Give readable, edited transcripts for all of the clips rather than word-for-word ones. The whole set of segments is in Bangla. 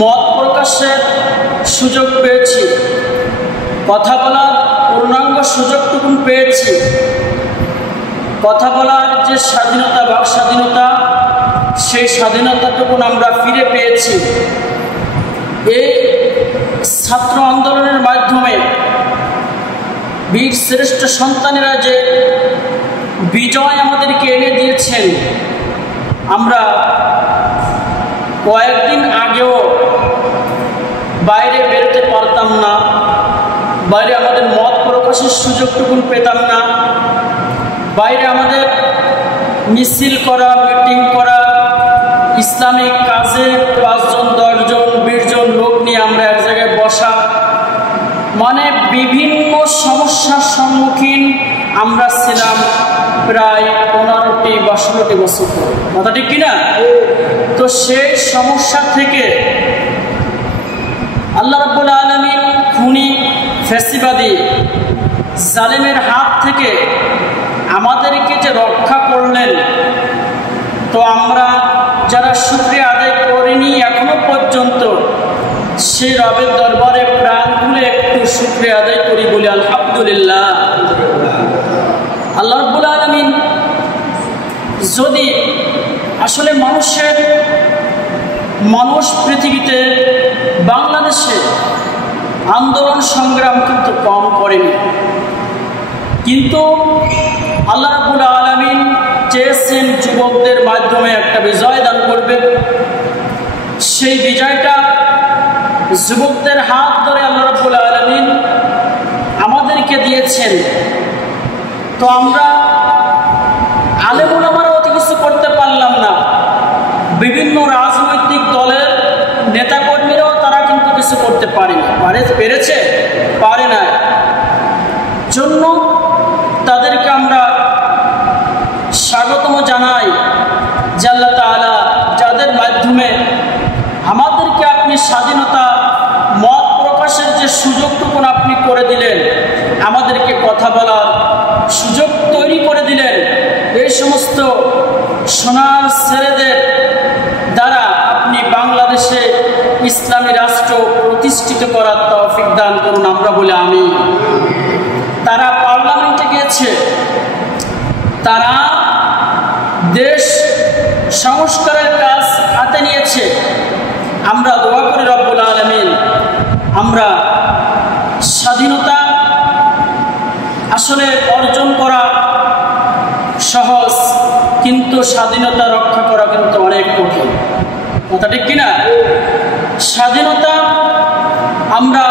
মত প্রকাশের সুযোগ পেয়েছি, কথা বলার পূর্ণাঙ্গ সুযোগটুকু পেয়েছি। কথা বলার যে স্বাধীনতা, বাক স্বাধীনতা, সেই স্বাধীনতাটুকু আমরা ফিরে পেয়েছি। এই ছাত্র আন্দোলনের মাধ্যমে বীর শ্রেষ্ঠ সন্তানেরা যে বিজয় আমাদেরকে এনে দিয়েছেন, আমরা কয়েকদিন আগেও বাইরে বেরোতে পারতাম না, বাইরে আমাদের মত প্রকাশের সুযোগটুকু পেতাম না, বাইরে আমাদের মিছিল করা, মিটিং করা, ইসলামিক কাজে 5 জন 10 জন 20 জন লোক নিয়ে আমরা এক জায়গায় বসা, মানে বিভিন্ন সমস্যার সম্মুখীন আমরা ছিলাম প্রায় 15টি বা 16টি বছর ধরে। কথা ঠিক কিনা? তো সেই সমস্যা থেকে আল্লাহ রাব্বুল আলামিন খুনি ফ্যাসিবাদী জালেমের হাত থেকে আমাদেরকে যে রক্ষা করলেন, তো আমরা যারা শুকরিয়া আদায় করিনি এখনো পর্যন্ত, সেই রবের দরবারে প্রাণ খুলে একটু শুকরিয়া আদায় করি, বলি আলহামদুলিল্লাহ। আল্লাহ রাব্বুল আলামিন যদি আসলে মানুষ পৃথিবীতে, বাংলাদেশে আন্দোলন সংগ্রাম কিন্তু কম করেনি, কিন্তু আল্লাহ রাব্বুল আলামিন চেয়েছেন যুবকদের মাধ্যমে একটা বিজয় দান করবে। সেই বিজয়টা যুবকদের হাত ধরে আল্লাহ রাব্বুল আলামিন আমাদেরকে দিয়েছেন। তো আমরা আলেম ওলামারা অত কিছু করতে পারলাম না, বিভিন্ন রাজনৈতিক দলের নেতাকর্মীরাও তারা কিন্তু কিছু করতে পারেনি, পেরেছে, পারে না। জন্য তাদেরকে আমরা স্বাগতম জানাই যে আল্লাহ তাআলা যাদের মাধ্যমে আমাদেরকে আপনি স্বাধীনতা, মত প্রকাশের যে সুযোগটুকু আপনি করে দিলেন, আমাদেরকে কথা বলার সুযোগ তৈরি করে দিলেন, এই সমস্ত সোনার ছেলেদের দ্বারা আপনি বাংলাদেশে ইসলামী রাষ্ট্র প্রতিষ্ঠিত করার তৌফিক দান করুন, আমরা বলি আমিন। তারা পার্লামেন্টে গিয়েছে, তারা দেশ সংস্কারের কাজ হাতে নিয়েছে। আমরা দোয়া করি রব্বুল আলামিন, আমরা স্বাধীনতা আসলে অর্জন করা সহজ, কিন্তু স্বাধীনতা রক্ষা করা কিন্তু অনেক কঠিন। কথা ঠিক কিনা? স্বাধীনতা আমরা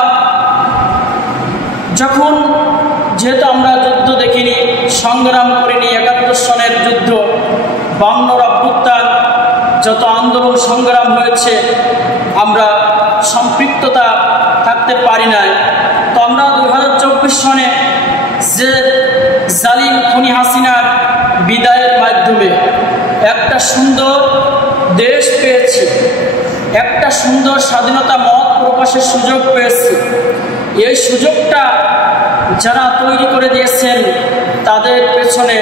যখন, যেহেতু আমরা যুদ্ধ দেখিনি, সংগ্রাম করিনি, 71 সনের যুদ্ধ, 52 অভ্যুত্থান, যত আন্দোলন সংগ্রাম হয়েছে আমরা সম্পৃক্ততা থাকতে পারি নাই। তো আমরা 2024 সনে যে জালিম খুনি হাসিনার বিদায়ের মাধ্যমে একটা সুন্দর দেশ পেয়েছি, একটা সুন্দর স্বাধীনতা, মত প্রকাশের সুযোগ পেয়েছি। এই সুযোগটা যারা তৈরি করে দিয়েছেন তাদের পেছনে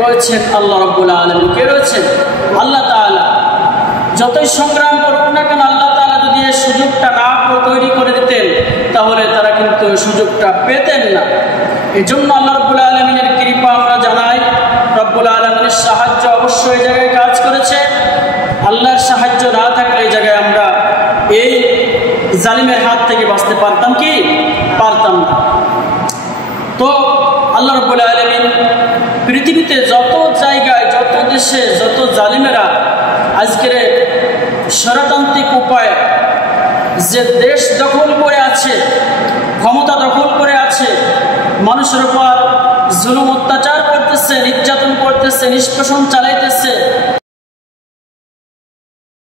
রয়েছেন আল্লাহ রাব্বুল আলামিন। কে রয়েছেন? আল্লাহ তাআলা। যতই সংগ্রাম করুক না কেন, আল্লাহ তাআলা যদি এই সুযোগটা না তৈরি করে দিতেন, তাহলে তারা কিন্তু এই সুযোগটা পেতেন না। এই জন্য আল্লাহ রাব্বুল আলামিনের কৃপা আমরা জানাই। রব্বুল আলামিনের সাহায্য অবশ্যই এই জায়গায় কাজ করেছে। আল্লাহর সাহায্য না থাকলে এই জায়গায় আমরা এই জালিমের হাত থেকে বাঁচতে পারতাম কি? পারতাম না। তো আল্লাহ রাব্বুল আলামিন পৃথিবীতে যত জায়গায়, যত দেশে, যত জালিমেরা আজকের স্বৈরতান্ত্রিক উপায়ে যে দেশ দখল করে আছে, ক্ষমতা দখল করে আছে, মানুষের উপর জুলুম অত্যাচার করতেছে, নির্যাতন করতেছে, নিষ্পেষণ চালাইতেছে,